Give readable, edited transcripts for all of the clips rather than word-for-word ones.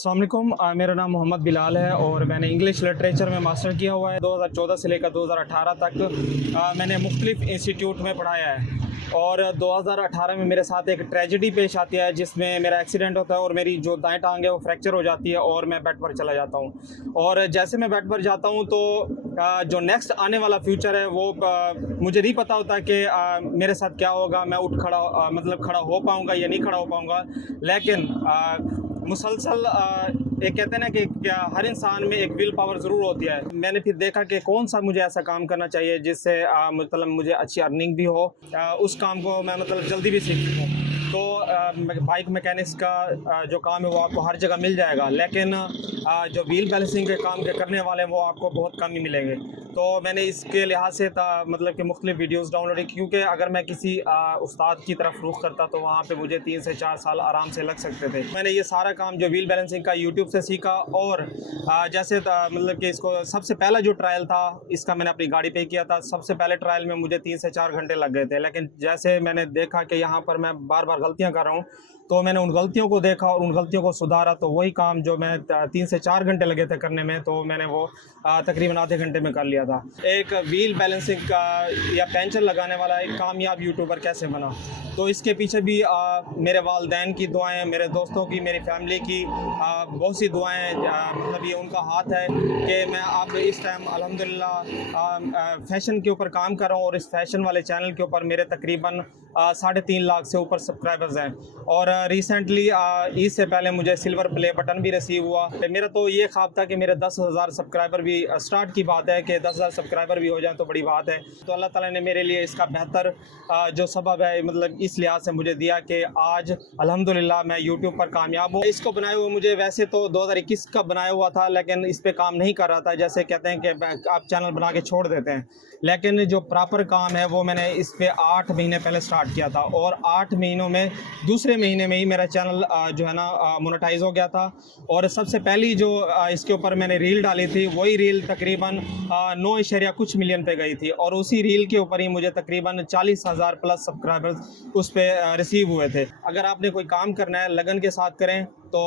अस्सलाम वालेकुम, मेरा नाम मोहम्मद बिलाल है और मैंने इंग्लिश लिटरेचर में मास्टर किया हुआ है। 2014 से लेकर 2018 तक मैंने मुख्तलिफ इंस्टीट्यूट में पढ़ाया है। और 2018 में मेरे साथ एक ट्रेजेडी पेश आती है जिसमें मेरा एक्सीडेंट होता है और मेरी जो दाएं टांग है वो फ्रैक्चर हो जाती है और मैं बेड पर चला जाता हूँ। और जैसे मैं बेड पर जाता हूँ तो जो नेक्स्ट आने वाला फ्यूचर है वो मुझे नहीं पता होता कि मेरे साथ क्या होगा, मैं उठ खड़ा मतलब खड़ा हो पाऊँगा या नहीं खड़ा हो पाऊँगा। लेकिन मुसलसल एक कहते हैं ना कि क्या हर इंसान में एक विल पावर ज़रूर होती है। मैंने फिर देखा कि कौन सा मुझे ऐसा काम करना चाहिए जिससे मतलब मुझे अच्छी अर्निंग भी हो, उस काम को मैं मतलब जल्दी भी सीख सकूँ। तो बाइक मैकेनिक्स का जो काम है वो आपको हर जगह मिल जाएगा, लेकिन जो व्हील बैलेंसिंग के काम के करने वाले हैं वो आपको बहुत कम ही मिलेंगे। तो मैंने इसके लिहाज से मतलब कि मुख्तलिफ वीडियोस डाउनलोड की, क्योंकि अगर मैं किसी उस्ताद की तरफ रुख करता तो वहाँ पे मुझे 3 से 4 साल आराम से लग सकते थे। मैंने ये सारा काम जो व्हील बैलेंसिंग का यूट्यूब से सीखा और जैसे मतलब कि इसको सबसे पहला जो ट्रायल था इसका मैंने अपनी गाड़ी पे किया था। सबसे पहले ट्रायल में मुझे 3 से 4 घंटे लग गए थे, लेकिन जैसे मैंने देखा कि यहाँ पर मैं बार बार गलतियाँ कर रहा हूँ तो मैंने उन गलतियों को देखा और उन गलतियों को सुधारा। तो वही काम जो मैं 3 से 4 घंटे लगे थे करने में, तो मैंने वो तकरीबन आधे घंटे में कर लिया था। एक व्हील बैलेंसिंग का या पंचर लगाने वाला एक कामयाब यूट्यूबर कैसे बना, तो इसके पीछे भी मेरे वालिदैन की दुआएं, मेरे दोस्तों की, मेरी फैमिली की बहुत सी दुआएं, मतलब ये उनका हाथ है कि मैं अब इस टाइम अल्हम्दुलिल्लाह फ़ैशन के ऊपर काम कर रहा हूँ। और इस फ़ैशन वाले चैनल के ऊपर मेरे तकरीबन 3.5 लाख से ऊपर सब्सक्राइबर्स हैं। और रिसेंटली ईद से पहले मुझे सिल्वर प्ले बटन भी रिसीव हुआ। मेरा तो ये ख्वाब था कि मेरे 10,000 सब्सक्राइबर भी, स्टार्ट की बात है कि 10,000 सब्सक्राइबर भी हो जाएं तो बड़ी बात है। तो अल्लाह ताला ने मेरे लिए इसका बेहतर जो सबब है मतलब इस लिहाज से मुझे दिया कि आज अल्हम्दुलिल्लाह मैं यूट्यूब पर कामयाब हूँ। इसको बनाए हुए मुझे वैसे तो 2021 का बनाया हुआ था, लेकिन इस पर काम नहीं कर रहा था। जैसे कहते हैं कि आप चैनल बना के छोड़ देते हैं, लेकिन जो प्रॉपर काम है वो मैंने इस पर 8 महीने पहले स्टार्ट किया था और 8 महीनों में दूसरे महीने में ही मेरा चैनल जो है ना मोनेटाइज हो गया था। और सबसे पहली जो इसके ऊपर मैंने रील डाली थी वही रील तकरीबन 9 कुछ मिलियन पे गई थी और उसी रील के ऊपर ही मुझे तकरीबन 40,000 प्लस सब्सक्राइबर्स उस पर रिसीव हुए थे। अगर आपने कोई काम करना है लगन के साथ करें तो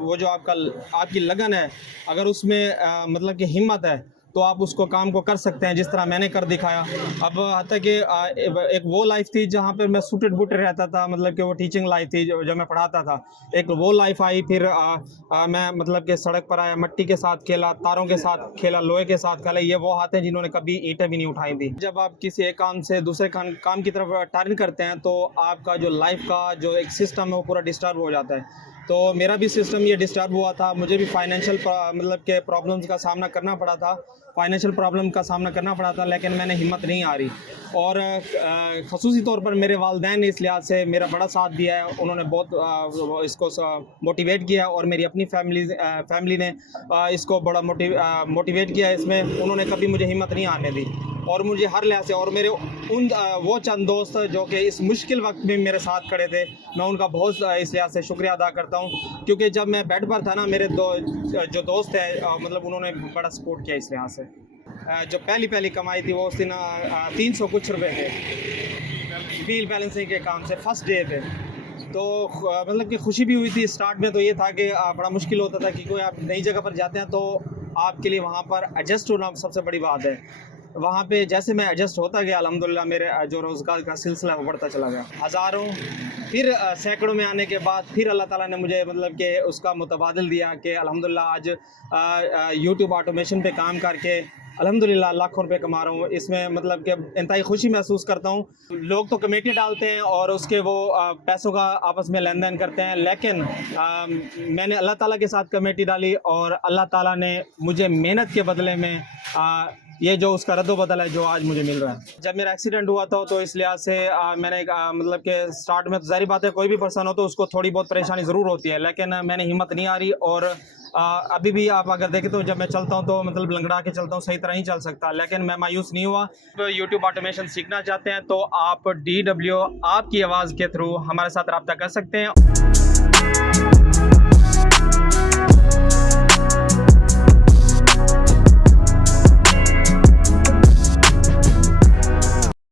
वो जो आपकी लगन है, अगर उसमें मतलब कि हिम्मत है तो आप उसको काम को कर सकते हैं, जिस तरह मैंने कर दिखाया। अब हत्ता कि एक वो लाइफ थी जहाँ पर मैं सूटेड बूटेड रहता था, मतलब कि वो टीचिंग लाइफ थी जो मैं पढ़ाता था। एक वो लाइफ आई, फिर मैं मतलब कि सड़क पर आया, मिट्टी के साथ खेला, तारों के साथ खेला, लोहे के साथ खेला। ये वो हाथ हैं जिन्होंने कभी ईंटें भी नहीं उठाई थी। जब आप किसी एक काम से दूसरे काम की तरफ टर्न करते हैं तो आपका जो लाइफ का जो एक सिस्टम है वो पूरा डिस्टर्ब हो जाता है। तो मेरा भी सिस्टम ये डिस्टर्ब हुआ था, मुझे भी फाइनेंशियल मतलब के प्रॉब्लम्स का सामना करना पड़ा था, फाइनेंशियल प्रॉब्लम का सामना करना पड़ा था, लेकिन मैंने हिम्मत नहीं हारी। और ख़ुसूसी तौर पर मेरे वालिदैन ने इस लिहाज से मेरा बड़ा साथ दिया है, उन्होंने बहुत इसको मोटिवेट किया और मेरी अपनी फैमिली ने इसको बड़ा मोटिवेट किया। इसमें उन्होंने कभी मुझे हिम्मत नहीं आने दी और मुझे हर लिहाज से, और मेरे वो चंद दोस्त जो कि इस मुश्किल वक्त में मेरे साथ खड़े थे, मैं उनका बहुत इस लिहाज से शुक्रिया अदा करता हूँ। क्योंकि जब मैं बेड पर था ना, मेरे जो दोस्त है मतलब उन्होंने बड़ा सपोर्ट किया इस लिहाज से। जो पहली कमाई थी वो उस दिन 300 कुछ रुपये थे व्हील बैलेंसिंग के काम से, फर्स्ट डे पे। तो मतलब कि खुशी भी हुई थी। स्टार्ट में तो ये था कि बड़ा मुश्किल होता था कि कोई आप नई जगह पर जाते हैं तो आपके लिए वहाँ पर एडजस्ट होना सबसे बड़ी बात है। वहाँ पे जैसे मैं एडजस्ट होता गया अल्हम्दुलिल्लाह मेरे जो रोज़गार का सिलसिला वो बढ़ता चला गया। हज़ारों फिर सैकड़ों में आने के बाद फिर अल्लाह ताला ने मुझे मतलब कि उसका मुतबादिल दिया कि अल्हम्दुलिल्लाह आज यूट्यूब ऑटोमेशन पे काम करके अल्हम्दुलिल्लाह लाखों रुपए कमा रहा हूँ। इसमें मतलब कि इंतहाई खुशी महसूस करता हूँ। लोग तो कमेटी डालते हैं और उसके वो पैसों का आपस में लेन देन करते हैं, लेकिन मैंने अल्लाह ताला के साथ कमेटी डाली और अल्लाह ताला ने मुझे मेहनत के बदले में ये जो उसका रद्दोबदल है जो आज मुझे मिल रहा है। जब मेरा एक्सीडेंट हुआ था तो इस लिहाज से मैंने मतलब कि स्टार्ट में तो ज़ाहिर बात है कोई भी पर्सन हो तो उसको थोड़ी बहुत परेशानी ज़रूर होती है, लेकिन मैंने हिम्मत नहीं हारी। और अभी भी आप अगर देखें तो जब मैं चलता हूं तो मतलब लंगड़ा के चलता हूं, सही तरह ही चल सकता, लेकिन मैं मायूस नहीं हुआ। तो यूट्यूब ऑटोमेशन सीखना चाहते हैं तो आप DW आपकी आवाज़ के थ्रू हमारे साथ रब्ता कर सकते हैं।